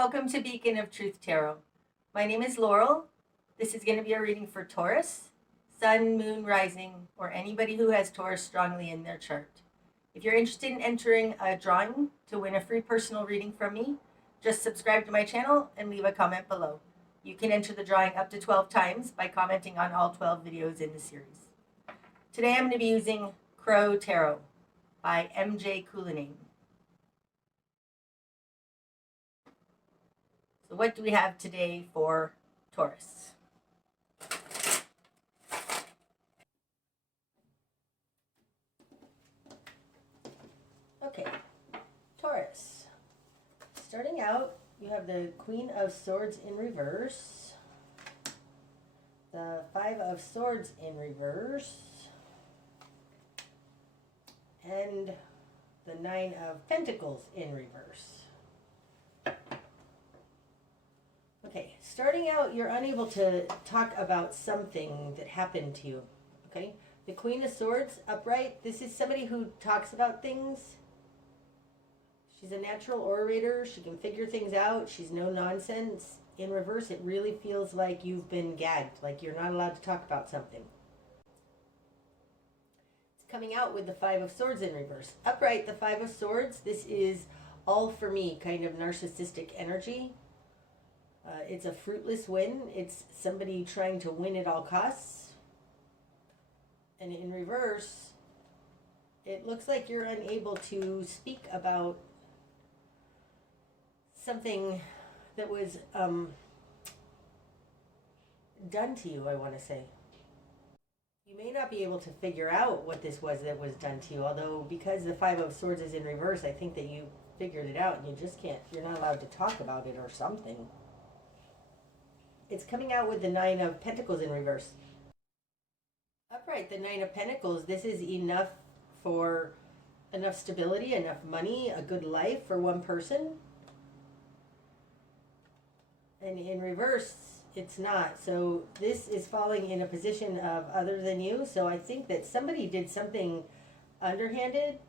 Welcome to Beacon of Truth Tarot. My name is Laurel. This is going to be a reading for Taurus, Sun, Moon, Rising, or anybody who has Taurus strongly in their chart. If you're interested in entering a drawing to win a free personal reading from me, just subscribe to my channel and leave a comment below. You can enter the drawing up to 12 times by commenting on all 12 videos in the series. Today I'm going to be using Corrado Tarot by MJ Coulinane. So what do we have today for Taurus? Okay, Taurus. Starting out, you have the Queen of Swords in reverse, the Five of Swords in reverse, and the Nine of Pentacles in reverse. Okay, starting out, you're unable to talk about something that happened to you, okay? The Queen of Swords, upright, this is somebody who talks about things. She's a natural orator. She can figure things out. She's no nonsense. In reverse, it really feels like you've been gagged, like you're not allowed to talk about something. It's coming out with the Five of Swords in reverse. Upright, the Five of Swords, this is all for me kind of narcissistic energy. It's a fruitless win. It's somebody trying to win at all costs. And in reverse, it looks like you're unable to speak about something that was done to you, I want to say. You may not be able to figure out what this was that was done to you, although because the Five of Swords is in reverse, I think that you figured it out and you just can't, you're not allowed to talk about it or something. It's coming out with the Nine of Pentacles in reverse. Upright, the Nine of Pentacles, this is enough for enough stability, enough money, a good life for one person. And in reverse, it's not. So this is falling in a position of other than you. So I think that somebody did something underhanded.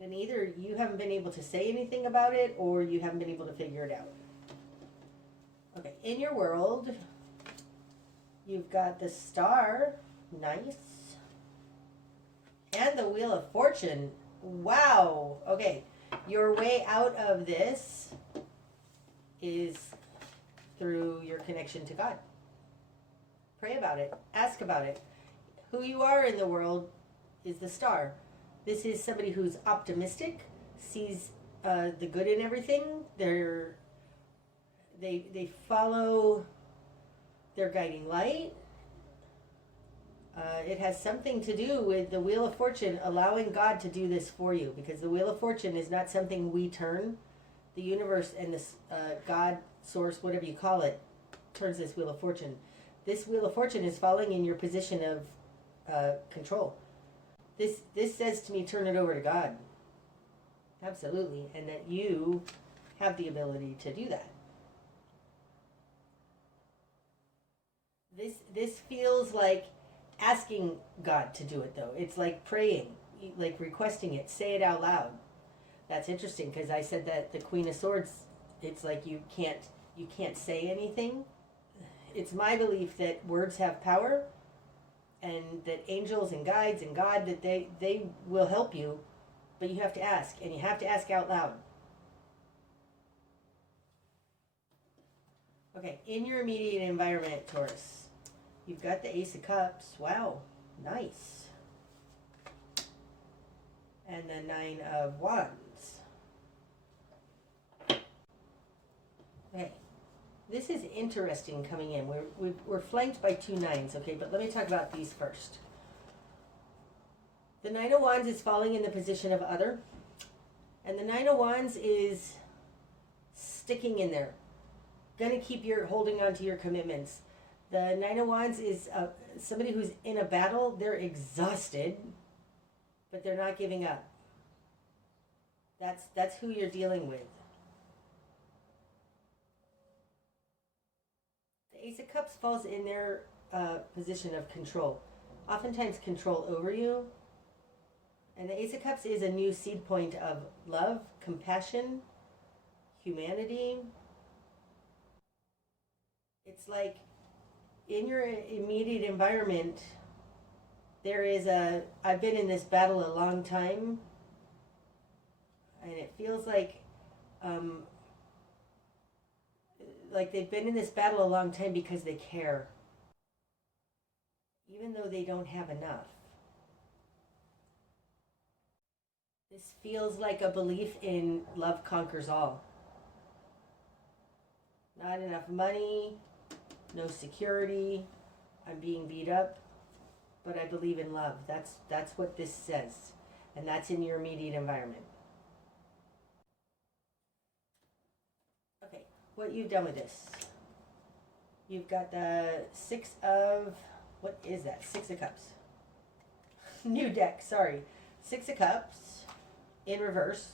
And either you haven't been able to say anything about it or you haven't been able to figure it out. Okay, in your world, you've got the Star, nice, and the Wheel of Fortune. Wow. Okay, your way out of this is through your connection to God. Pray about it. Ask about it. Who you are in the world is the Star. This is somebody who's optimistic, sees the good in everything. They follow their guiding light. It has something to do with the Wheel of Fortune allowing God to do this for you, because the Wheel of Fortune is not something we turn. The universe and this God, source, whatever you call it, turns this Wheel of Fortune. This Wheel of Fortune is falling in your position of control. This says to me, turn it over to God. Absolutely. And that you have the ability to do that. This feels like asking God to do it, though. It's like praying, like requesting it. Say it out loud. That's interesting, because I said that the Queen of Swords, it's like you can't say anything. It's my belief that words have power, and that angels and guides and God, that they will help you, but you have to ask, and you have to ask out loud. Okay, in your immediate environment, Taurus, you've got the Ace of Cups. Wow, nice. And the Nine of Wands. Okay, this is interesting coming in. We're flanked by two nines, okay, but let me talk about these first. The Nine of Wands is falling in the position of other, and the Nine of Wands is sticking in there. Going to keep holding on to your commitments. The Nine of Wands is somebody who's in a battle. They're exhausted, but they're not giving up. That's who you're dealing with. The Ace of Cups falls in their position of control. Oftentimes control over you. And the Ace of Cups is a new seed point of love, compassion, humanity. It's like in your immediate environment, there is I've been in this battle a long time, and it feels like they've been in this battle a long time because they care, even though they don't have enough. This feels like a belief in love conquers all. Not enough money, no security, I'm being beat up, but I believe in love. That's what this says, and that's in your immediate environment. Okay, what you've done with this. You've got the what is that? 6 of Cups. New deck, sorry. 6 of Cups in reverse.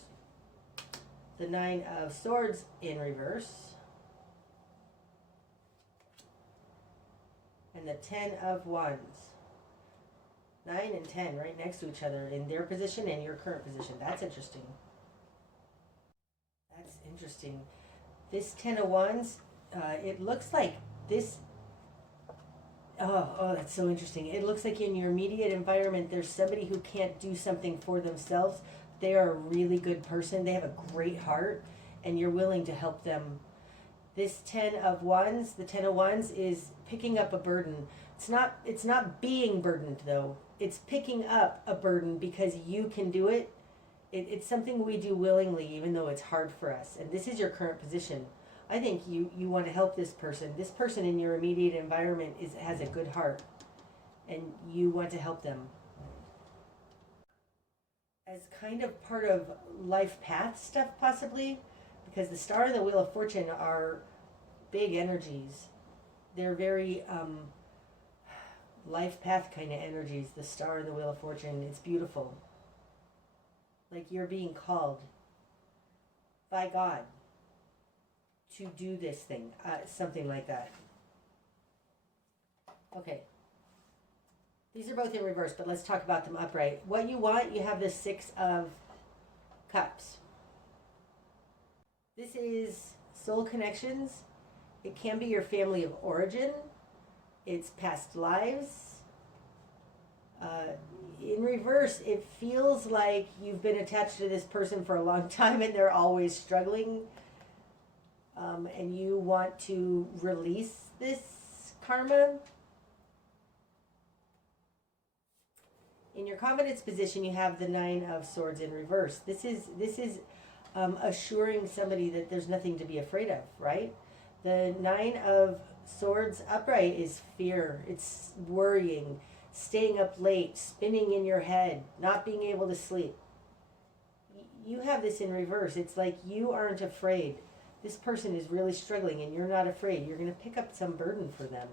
The 9 of Swords in reverse. And the 10 of Wands. 9 and 10 right next to each other in their position and your current position. That's interesting. That's interesting. This 10 of Wands, it looks like this. Oh, that's so interesting. It looks like in your immediate environment, there's somebody who can't do something for themselves. They are a really good person. They have a great heart, and you're willing to help them. This 10 of Wands, the 10 of Wands is picking up a burden. It's not being burdened though. It's picking up a burden because you can do it. It's something we do willingly, even though it's hard for us. And this is your current position. I think you want to help this person. This person in your immediate environment has a good heart, and you want to help them. As kind of part of life path stuff, possibly, because the Star and the Wheel of Fortune are big energies. They're very life path kind of energies, the Star and the Wheel of Fortune. It's beautiful. Like you're being called by God to do this thing, something like that. Okay. These are both in reverse, but let's talk about them upright. What you want, you have the 6 of Cups. This is soul connections. It can be your family of origin. It's past lives. In reverse, it feels like you've been attached to this person for a long time and they're always struggling. And you want to release this karma. In your confidence position, you have the 9 of Swords in reverse. This is assuring somebody that there's nothing to be afraid of, right? The 9 of Swords upright is fear. It's worrying, staying up late, spinning in your head, not being able to sleep. You have this in reverse. It's like you aren't afraid. This person is really struggling and you're not afraid. You're going to pick up some burden for them.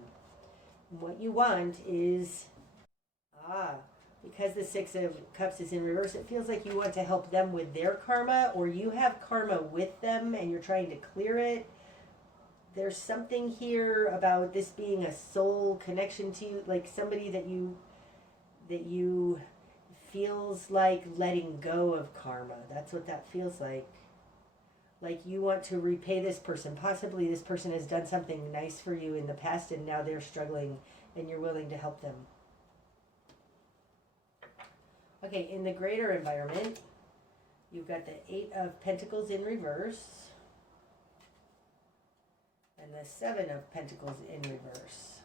And what you want is, because the 6 of Cups is in reverse, it feels like you want to help them with their karma, or you have karma with them and you're trying to clear it. There's something here about this being a soul connection to you, like somebody that you feels like letting go of karma. That's what that feels like. Like you want to repay this person. Possibly this person has done something nice for you in the past and now they're struggling and you're willing to help them. Okay, in the greater environment, you've got the 8 of Pentacles in reverse and the 7 of Pentacles in reverse.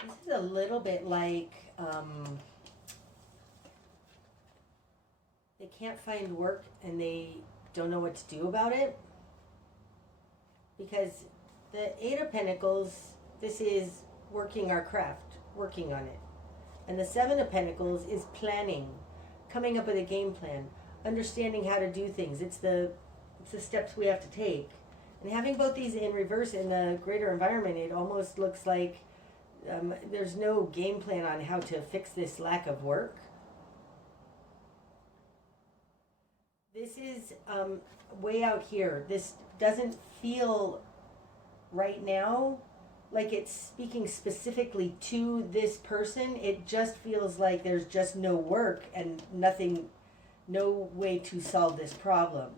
This is a little bit like they can't find work and they don't know what to do about it. Because the 8 of Pentacles, this is working our craft, working on it. And the 7 of Pentacles is planning, coming up with a game plan, understanding how to do things. It's the steps we have to take. And having both these in reverse in the greater environment, it almost looks like there's no game plan on how to fix this lack of work. This is way out here. This doesn't feel right now like it's speaking specifically to this person. It just feels like there's just no work and nothing, no way to solve this problem.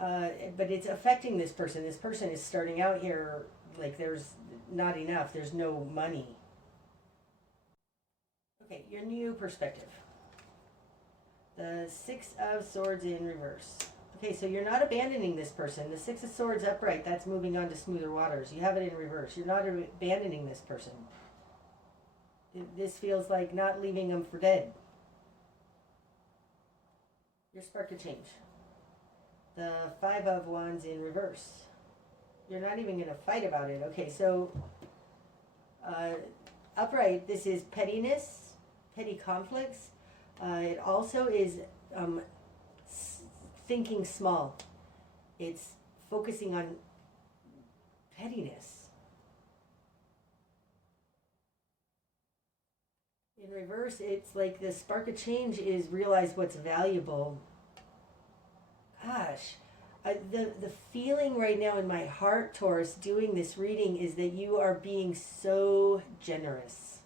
but it's affecting this person. This person is starting out here like there's not enough. There's no money. Okay, your new perspective. The Six of Swords in reverse. Okay, so you're not abandoning this person. The Six of Swords upright, that's moving on to smoother waters. You have it in reverse. You're not abandoning this person. This feels like not leaving them for dead. Your spark to change. The Five of Wands in reverse. You're not even going to fight about it. Okay, so upright, this is pettiness, petty conflicts. It also is thinking small. It's focusing on pettiness. In reverse, it's like the spark of change is realize what's valuable. Gosh, the feeling right now in my heart, Taurus, doing this reading is that you are being so generous.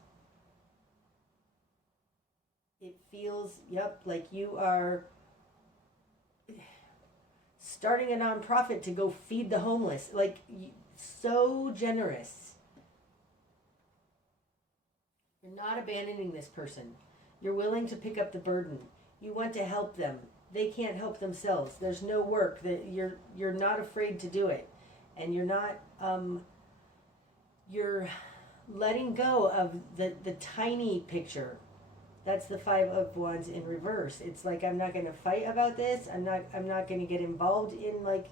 It feels, yep, like you are starting a nonprofit to go feed the homeless. Like, so generous. You're not abandoning this person. You're willing to pick up the burden. You want to help them. They can't help themselves. There's no work. That you're not afraid to do it. And you're not, you're letting go of the tiny picture. That's the Five of Wands in reverse. It's like, I'm not going to fight about this. I'm not going to get involved in like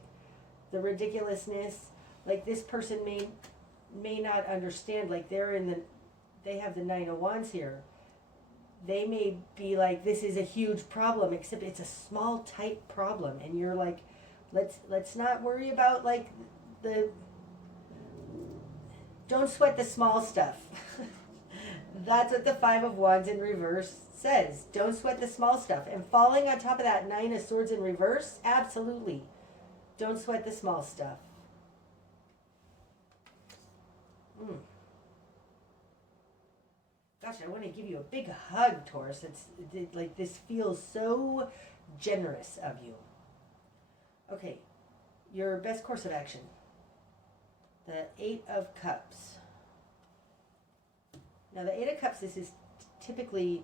the ridiculousness. Like, this person may not understand. Like, they have the Nine of Wands here. They may be like, this is a huge problem, except it's a small, tight problem. And you're like, let's not worry about like don't sweat the small stuff. That's what the Five of Wands in reverse says. Don't sweat the small stuff. And falling on top of that Nine of Swords in reverse, absolutely. Don't sweat the small stuff. Gosh, I want to give you a big hug, Taurus. It's like, this feels so generous of you. Okay, your best course of action. The Eight of Cups. Now, the Eight of Cups, this is typically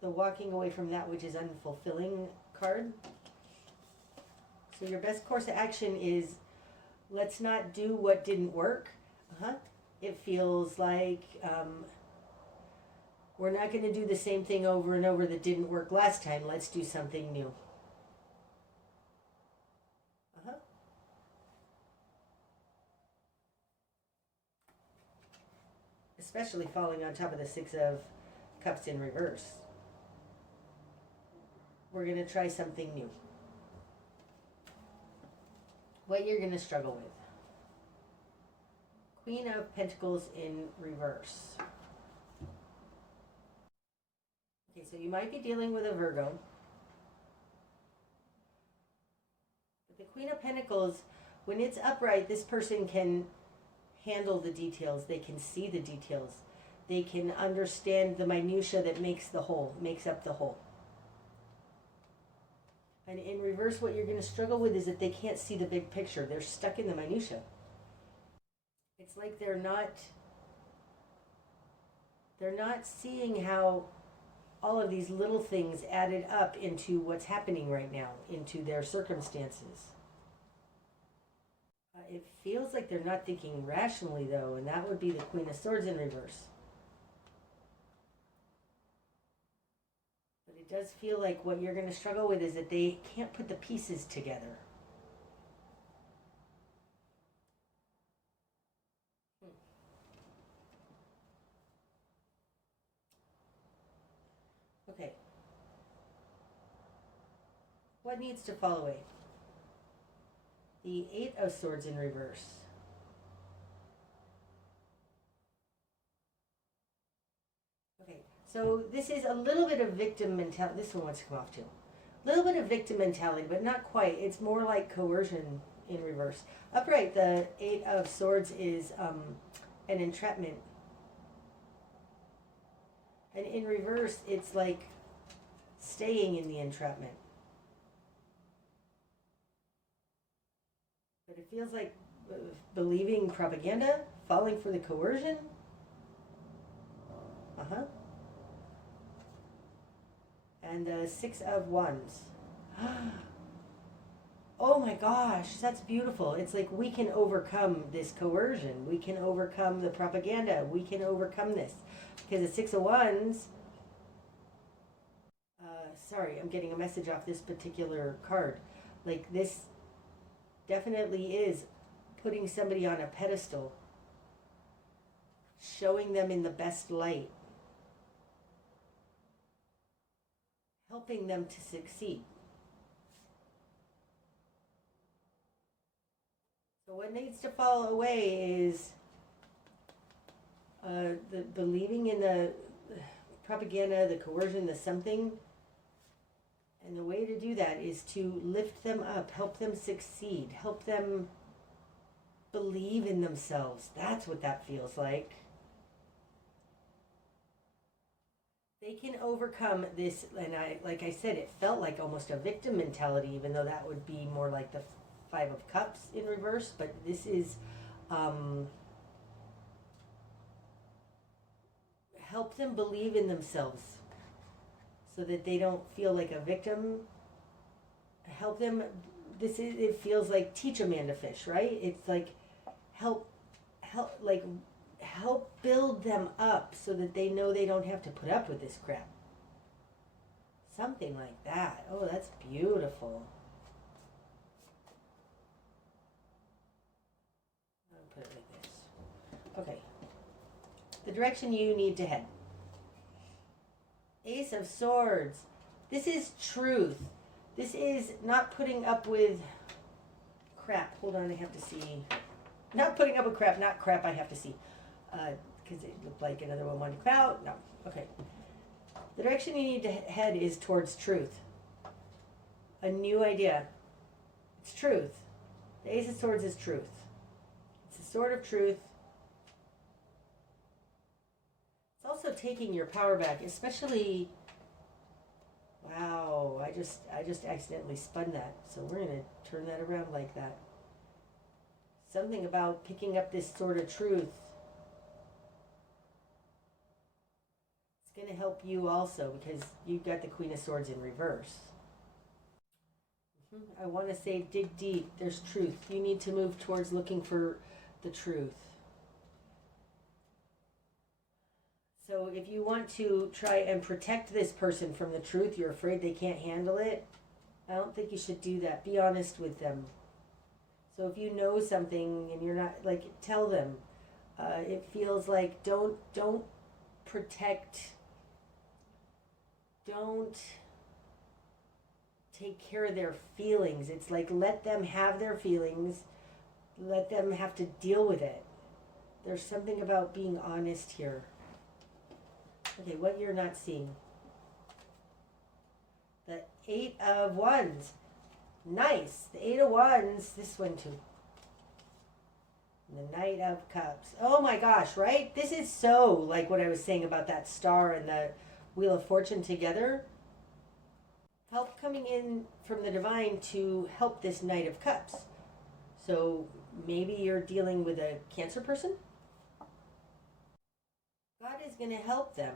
the walking away from that which is unfulfilling card. So your best course of action is, let's not do what didn't work. It feels like we're not going to do the same thing over and over that didn't work last time. Let's do something new. Especially falling on top of the Six of Cups in reverse. We're going to try something new. What you're going to struggle with. Queen of Pentacles in reverse. Okay, so you might be dealing with a Virgo. But the Queen of Pentacles, when it's upright, this person can handle the details. They can see the details. They can understand the minutia that makes up the whole. And in reverse, what you're going to struggle with is that they can't see the big picture. They're stuck in the minutia. It's like they're not seeing how all of these little things added up into what's happening right now, into their circumstances. It feels like they're not thinking rationally, though, and that would be the Queen of Swords in reverse. But it does feel like what you're going to struggle with is that they can't put the pieces together. Okay. What needs to fall away? The Eight of Swords in reverse. Okay, so this is a little bit of victim mentality. This one wants to come off too. A little bit of victim mentality, but not quite. It's more like coercion in reverse. Upright, the Eight of Swords is an entrapment. And in reverse, it's like staying in the entrapment. But it feels like believing propaganda, falling for the coercion. And 6 of Wands. Oh my gosh, that's beautiful. It's like we can overcome this coercion. We can overcome the propaganda. We can overcome this. Because the 6 of Wands, sorry, I'm getting a message off this particular card. Like this definitely is putting somebody on a pedestal, showing them in the best light, helping them to succeed. So what needs to fall away is the believing in the propaganda, the coercion, the something. And the way to do that is to lift them up, help them succeed, help them believe in themselves. That's what that feels like. They can overcome this, and like I said, it felt like almost a victim mentality, even though that would be more like the 5 of Cups in reverse. But this is help them believe in themselves so that they don't feel like a victim. Help them. It feels like teach a man to fish, right? It's like help build them up so that they know they don't have to put up with this crap. Something like that. Oh, that's beautiful. I'll put it like this. Okay. The direction you need to head. Ace of Swords. This is truth. This is not putting up with crap. Hold on, I have to see. Not putting up with crap, not crap I have to see. Because it looked like another one wanted to come out. No. Okay. The direction you need to head is towards truth. A new idea. It's truth. The Ace of Swords is truth. It's a sword of truth. It's also taking your power back, especially... Wow, I just accidentally spun that. So we're going to turn that around like that. Something about picking up this sword of truth. It's going to help you also because you've got the Queen of Swords in reverse. I want to say dig deep. There's truth. You need to move towards looking for the truth. So if you want to try and protect this person from the truth, you're afraid they can't handle it, I don't think you should do that. Be honest with them. So if you know something and you're not, like, tell them. It feels like don't protect, don't take care of their feelings. It's like let them have their feelings, let them have to deal with it. There's something about being honest here. Okay, what you're not seeing. The 8 of Wands. Nice. The 8 of Wands. This one too. And the Knight of Cups. Oh my gosh, right? This is so like what I was saying about that star and the Wheel of Fortune together. Help coming in from the divine to help this Knight of Cups. So maybe you're dealing with a Cancer person. God is going to help them.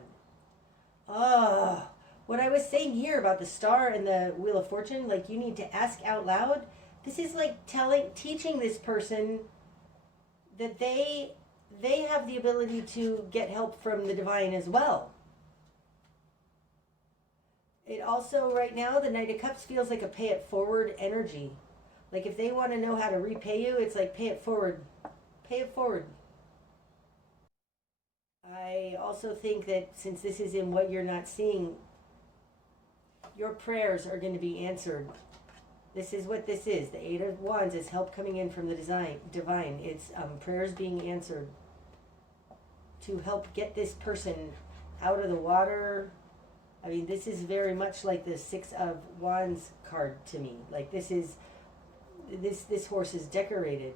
Oh, what I was saying here about the star and the Wheel of Fortune, like you need to ask out loud. This is like teaching this person that they have the ability to get help from the divine as well. It also, right now, the Knight of Cups feels like a pay it forward energy. Like if they want to know how to repay you, it's like pay it forward. Pay it forward. I also think that since this is in what you're not seeing, your prayers are going to be answered. This is what this is. The 8 of Wands is help coming in from the divine. It's prayers being answered to help get this person out of the water. I mean, this is very much like the 6 of Wands card to me. Like this horse is decorated.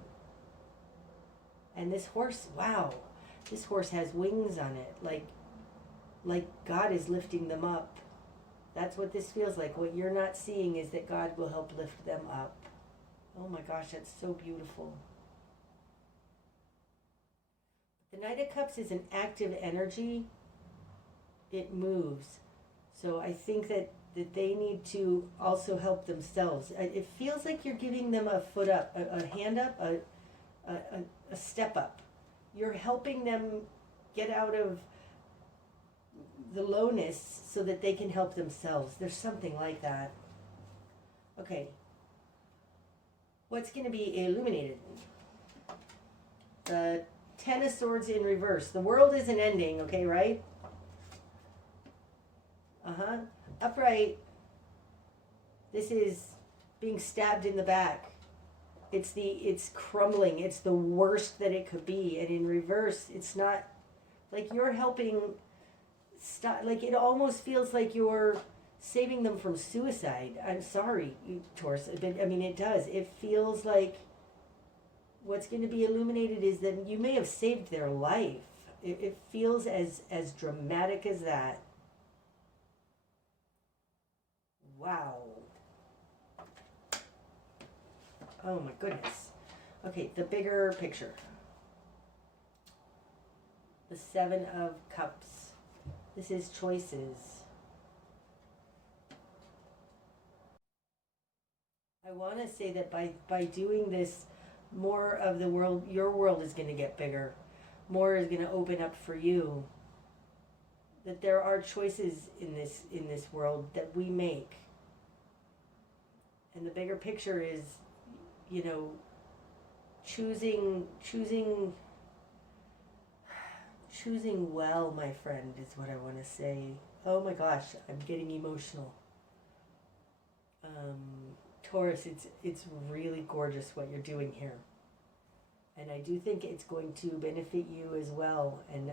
And this horse, wow. This horse has wings on it, like God is lifting them up. That's what this feels like. What you're not seeing is that God will help lift them up. Oh my gosh, that's so beautiful. The Knight of Cups is an active energy. It moves. So I think that they need to also help themselves. It feels like you're giving them a foot up, a hand up, a step up. You're helping them get out of the lowness so that they can help themselves. There's something like that. Okay. What's going to be illuminated? The Ten of Swords in reverse. The world isn't ending, okay, right? Upright. This is being stabbed in the back. It's crumbling. It's the worst that it could be. And in reverse, it's not like you're helping stop. Like it almost feels like you're saving them from suicide. I'm sorry, Taurus, but I mean it does. It feels like what's going to be illuminated is that you may have saved their life. It feels as dramatic as that. Wow. Oh my goodness. Okay, the bigger picture. The Seven of Cups. This is choices. I want to say that by doing this, more of the world, your world is going to get bigger. More is going to open up for you. That there are choices in this world that we make. And the bigger picture is, you know, choosing well, my friend, is what I want to say. Oh my gosh, I'm getting emotional. Taurus, it's really gorgeous what you're doing here. And I do think it's going to benefit you as well. And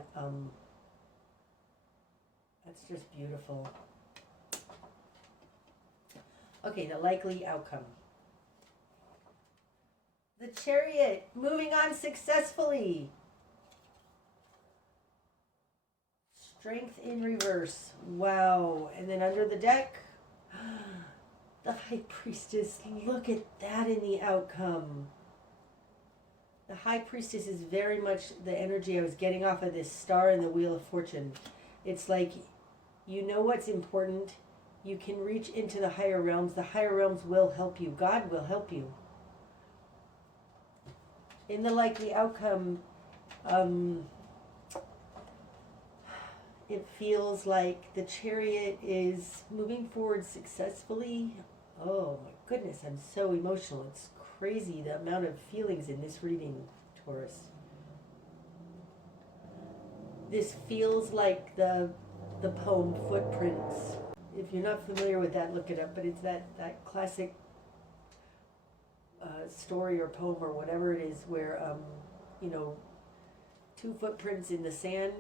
that's just beautiful. Okay, the likely outcome. The Chariot, moving on successfully. Strength in reverse. Wow. And then under the deck, the High Priestess. Look at that in the outcome. The High Priestess is very much the energy I was getting off of this star in the Wheel of Fortune. It's like, you know what's important. You can reach into the higher realms. The higher realms will help you. God will help you. In the likely outcome, it feels like the Chariot is moving forward successfully. Oh my goodness, I'm so emotional. It's crazy the amount of feelings in this reading, Taurus. This feels like the poem Footprints. If you're not familiar with that, look it up. But it's that classic story or poem or whatever it is where, you know, two footprints in the sand,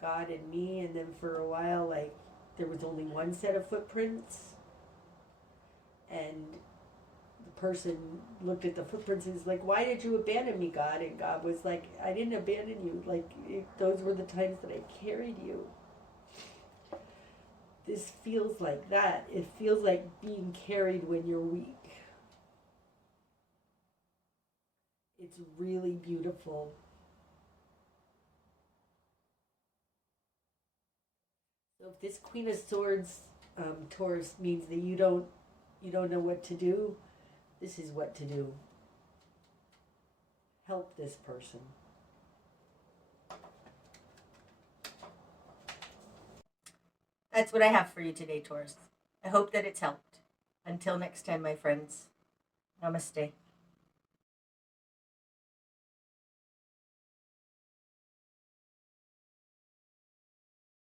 God and me, and then for a while, like, there was only one set of footprints, and the person looked at the footprints and was like, why did you abandon me, God? And God was like, I didn't abandon you. Like, those were the times that I carried you. This feels like that. It feels like being carried when you're weak. It's really beautiful. So if this Queen of Swords, Taurus, means that you don't know what to do, this is what to do. Help this person. That's what I have for you today, Taurus. I hope that it's helped. Until next time, my friends. Namaste.